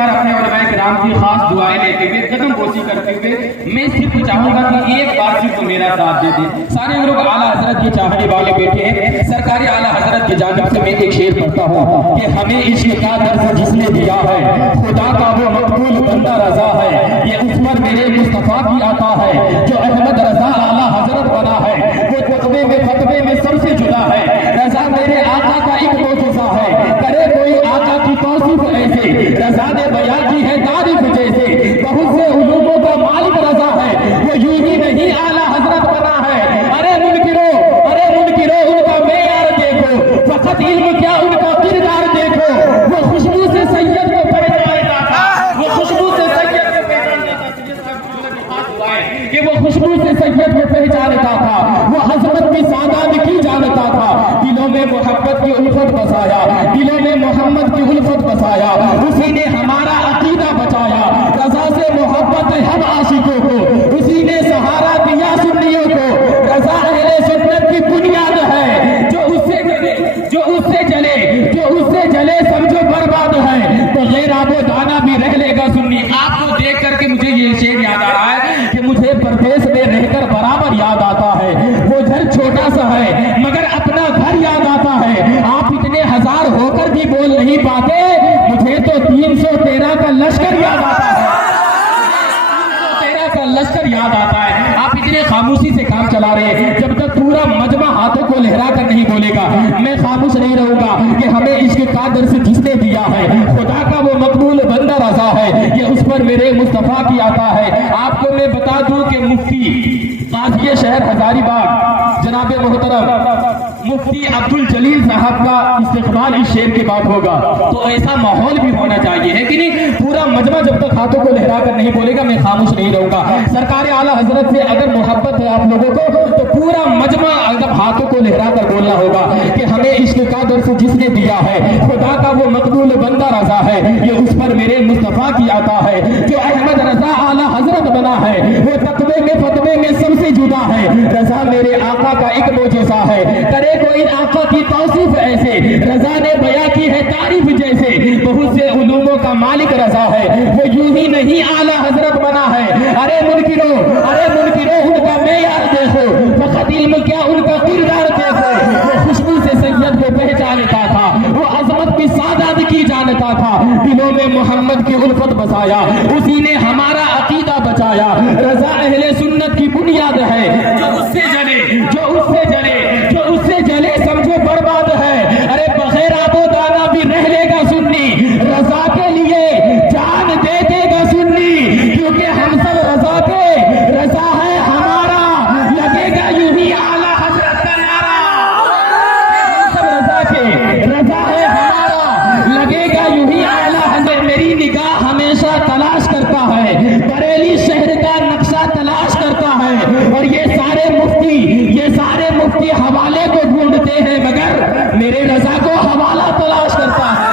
بار اپنے علماء کرام کی خاص دعائیں لیتے ہوئے قدم بوسی کرتے ہوئے میں صرف چاہوں گا کہ ایک بار صرف میرا ساتھ دے دیں. سارے لوگ اعلیٰ حضرت کے چاہنے والے بیٹھے ہیں. سرکار اعلیٰ حضرت کی جانب سے میں ایک شعر پڑھتا ہوں کہ ہمیں عشق کا درس جس نے دیا ہے خدا کا وہ مقبول بندہ رضا ہے. یہ اس پر میرے مصطفیٰ کی عطا ہے جو احمد رضا اعلیٰ حضرت بنا ہے. وہ فتوے میں سب سے جدا ہے. رضا میرے آقا کا ایک معجزہ ہے. کرے کوئی آقا کی توصیف ایسے رضا نے بیان کی ہے تعریف جیسے. بہت سے علوموں کا مالک رضا ہے. وہ یوں ہی نہیں اعلیٰ حضرت بنا ہے. ارے منکرو ان کا معیار دیکھو. فقط علم کیا ان کا کردار دیکھو. وہ خوشبو سے سید کو پہچان دیتا تھا. وہ خوشبو سے سید کو پہچان دیتا تھا کہ وہ خوشبو سے سید کو پہچانتا تھا. وہ حضرت کی سعادت کی جانتا تھا. دلوں میں محبت کی الفت بسایا. دلوں میں محمد کی الفت بسایا. اسی نے ہمارا عقیدہ بچایا. رضا سے محبت ہے ہم عاشقوں کو. اسی نے سہارا دیا سنیوں کو. رضا اہل سنت کی بنیاد ہے. جو اس سے جلے سمجھو برباد ہے. تو غیر آب و دانا بھی رہ لے گا سنی. آپ کو دیکھ کر کے مجھے یہ شعر یاد آ رہا ہے کہ مجھے پردیس میں رہ کر برابر یاد آتا ہے. وہ گھر چھوٹا سا ہے مگر اپنا گھر یاد آتا ہے. آپ اتنے ہزار ہو کر بھی بول نہیں پاتے. مجھے تو 313 کا لشکر یاد آتا ہے. 313 کا لشکر یاد آتا ہے. آپ اتنے خاموشی سے کام چلا رہے ہیں. جب تک پورا مجمع ہاتھوں کو لہرا کر نہیں بولے گا میں خاموش نہیں رہوں گا کہ ہمیں عشق کا درس جس نے دیا ہے خدا کا وہ مقبول بندہ رضا ہے. یہ اس پر میرے مصطفیٰ کی عطا ہے. آپ کو میں بتا دوں کہ مفتی قاضی شہر ہزاری باغ جناب محترم مفتی عبد الجلیل صاحب کا استقبال اس شعر کے بعد ہوگا. تو ایسا ماحول بھی ہونا چاہیے ہے کہ نہیں. پورا مجمع جب تک ہاتھوں کو لہرا کر نہیں بولے گا میں خاموش نہیں رہوں گا. سرکار اعلیٰ حضرت سے اگر محبت ہے آپ لوگوں کو تو پورا مجمع اگر ہاتھوں کو لہرا کر بولنا ہوگا کہ ہمیں عشق کا درس جس نے دیا ہے خدا کا وہ مقبول بندہ رضا ہے. یہ اس پر میرے مصطفیٰ کی عطا ہے. جو احمد رضا اعلیٰ حضرت بنا ہے وہ تقوی میں فتوے میں سب سے جدا ہے. رضا میرے آقا کا ایک معجزہ ہے. کرے کوئی آقا کی توصیف ایسے رضا نے بیان کی ہے تعریف جیسے. بہت سے علوموں کا مالک رضا ہے. وہ یوں ہی نہیں اعلیٰ حضرت بنا ہے. ارے منکرو ان کا معیار دیکھو. فقط علم کیا ان کا کردار دیکھو. وہ خوشبو سے سید کو پہچانتا تھا. وہ عظمت کی سعادت کی جانتا تھا. دلوں میں محمد کی الفت بسایا. اسی نے ہمارا عقیدہ بچایا. رضا اہل سنت کی بنیاد ہے. جو اس سے جلے سمجھو برباد ہے. ارے بغیر آب و دانا بھی رہ لے گا سنی. رضا کے لیے جان دے دے گا سنی. کیونکہ ہم سب رضا کے رضا ہے ہمارا. لگے گا یوں ہی اعلیٰ حضرت کا نعرہ. ہم سب رضا کے رضا ہے ہمارا. لگے گا یوں ہی اعلیٰ حضرت. میری نگاہ ہمیشہ تلاش کرتا ہے. بریلی شہر کا نقشہ تلاش کرتا ہے. اور یہ سارے مفتی حوالے کو ڈھونڈتے ہیں مگر میرے رضا کو حوالہ تلاش کرتا ہے.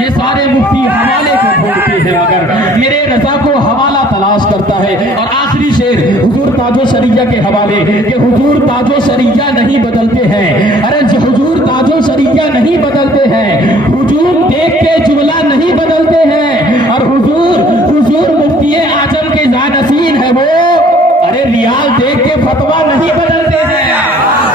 یہ سارے مفتی حوالے کو ڈھونڈتے ہیں مگر میرے رضا کو حوالہ تلاش کرتا ہے. اور آخری شعر حضور تاج و شریعہ کے حوالے کہ حضور تاج و شریعہ نہیں بدلتے ہیں. ارے حضور تاج و شریعہ نہیں بدلتے ہیں. ہجوم دیکھ کے جملہ نہیں بدلتے ہیں. اور حضور مفتی اعظم کے جانشین ہے وہ. ارے ریال دیکھ کے فتویٰ نہیں بدلتے ہیں.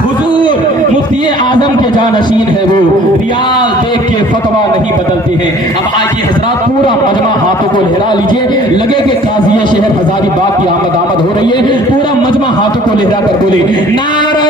حضور مفتی اعظم کے جانشین ہے وہ. ریال دیکھ کے فتویٰ نہیں بدلتے ہیں. اب آئیے حضرات پورا مجمع ہاتھوں کو لہرا لیجئے. لگے کہ قاضی شہر ہزاری باغ کی آمد ہو رہی ہے. پورا مجمع ہاتھوں کو لہرا کر بولے نعرہ